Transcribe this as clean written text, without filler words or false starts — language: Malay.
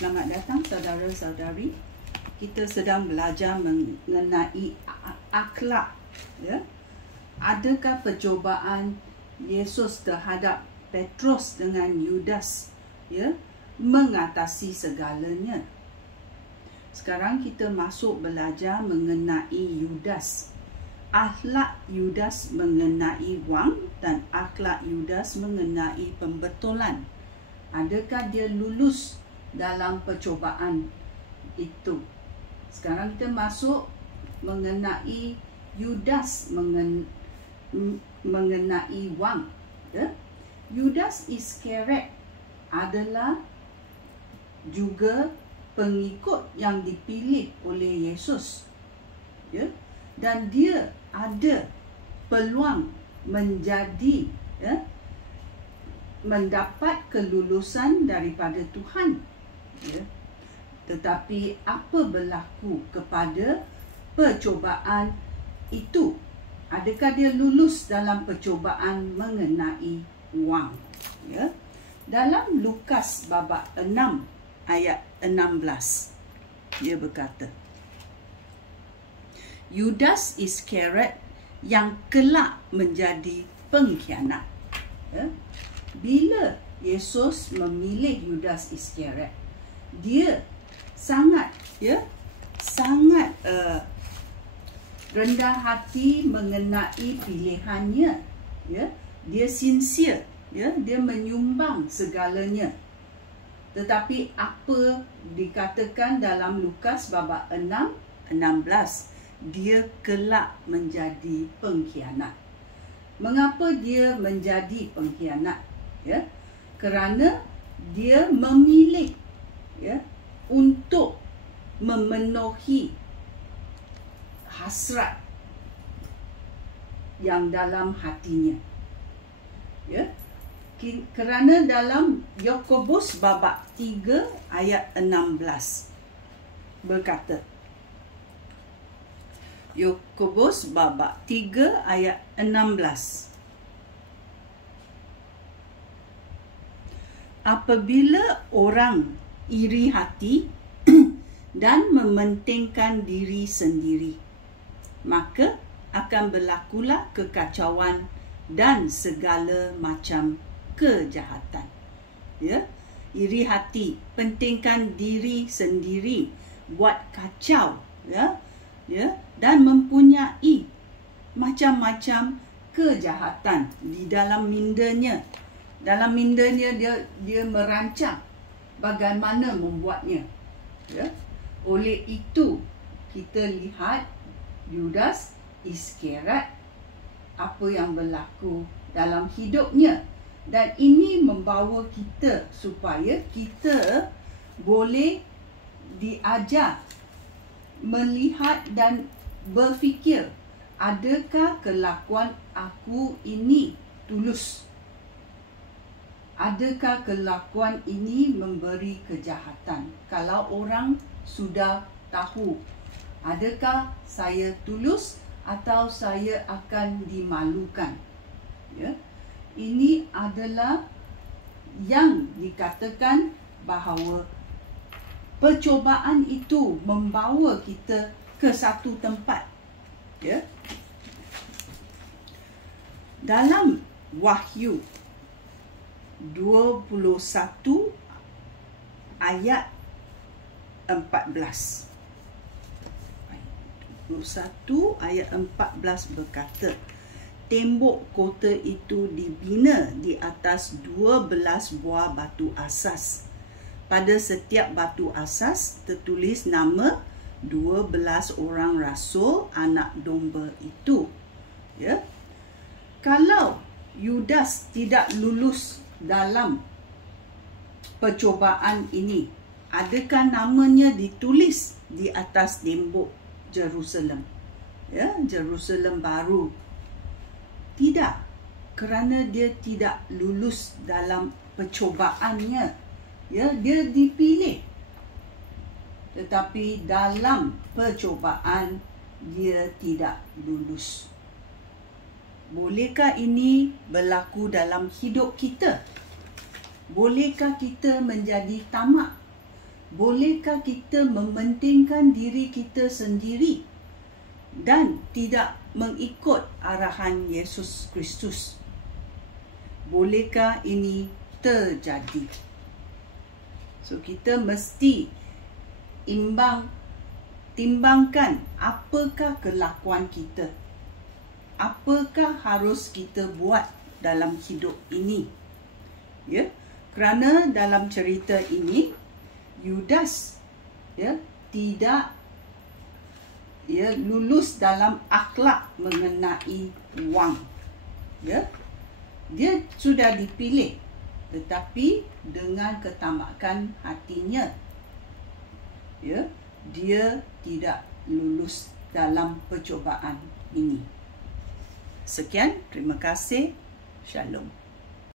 Selamat datang saudara-saudari. Kita sedang belajar mengenai akhlak, ya. Adakah percubaan Yesus terhadap Petrus dengan Yudas, ya, mengatasi segalanya? Sekarang kita masuk belajar mengenai Yudas. Akhlak Yudas mengenai wang dan akhlak Yudas mengenai pembetulan. Adakah dia lulus dalam percubaan itu? Sekarang kita masuk mengenai Yudas mengenai wang, ya? Yudas Iskariot adalah juga pengikut yang dipilih oleh Yesus, ya, dan dia ada peluang menjadi, ya, mendapat kelulusan daripada Tuhan, ya. Tetapi apa berlaku kepada percubaan itu? Adakah dia lulus dalam percubaan mengenai wang, ya? Dalam Lukas babak 6 ayat 16, dia berkata, Yudas Iskariot yang kelak menjadi pengkhianat, ya? Bila Yesus memilih Yudas Iskariot, dia sangat rendah hati mengenai pilihannya, ya. Dia sincere, ya, dia menyumbang segalanya. Tetapi apa dikatakan dalam Lukas babak 6:16, dia kelak menjadi pengkhianat. Mengapa dia menjadi pengkhianat? Ya, kerana dia memilih, ya, untuk memenuhi hasrat yang dalam hatinya, ya. Kerana dalam Yakobus babak 3 ayat 16 berkata, Yakobus babak 3 ayat 16, apabila orang iri hati dan mementingkan diri sendiri, maka akan berlakulah kekacauan dan segala macam kejahatan. Ya, iri hati, pentingkan diri sendiri, buat kacau, ya, dan mempunyai macam-macam kejahatan di dalam mindanya. Dalam mindanya dia merancang bagaimana membuatnya, ya. Oleh itu kita lihat Yudas Iskariot apa yang berlaku dalam hidupnya, dan ini membawa kita supaya kita boleh diajar melihat dan berfikir, adakah kelakuan aku ini tulus? Adakah kelakuan ini memberi kejahatan? Kalau orang sudah tahu, adakah saya tulus atau saya akan dimalukan? Ya, ini adalah yang dikatakan bahawa percubaan itu membawa kita ke satu tempat, ya. Dalam Wahyu 21 ayat 14. 21 ayat 14 berkata, tembok kota itu dibina di atas 12 buah batu asas. Pada setiap batu asas tertulis nama 12 orang rasul anak domba itu, ya. Kalau Yudas tidak lulus dalam percubaan ini, adakah namanya ditulis di atas tembok Jerusalem, ya, Jerusalem baru? Tidak, kerana dia tidak lulus dalam percubaannya, ya. Dia dipilih, tetapi dalam percubaan dia tidak lulus. Bolehkah ini berlaku dalam hidup kita? Bolehkah kita menjadi tamak bolehkah kita mementingkan diri kita sendiri dan tidak mengikut arahan Yesus Kristus? Bolehkah ini terjadi? So, kita mesti timbangkan apakah kelakuan kita. Apakah harus kita buat dalam hidup ini? Ya, kerana dalam cerita ini Yudas tidak lulus dalam akhlak mengenai wang. Dia sudah dipilih, tetapi dengan ketamakan hatinya, dia tidak lulus dalam percubaan ini. Sekian, terima kasih. Shalom.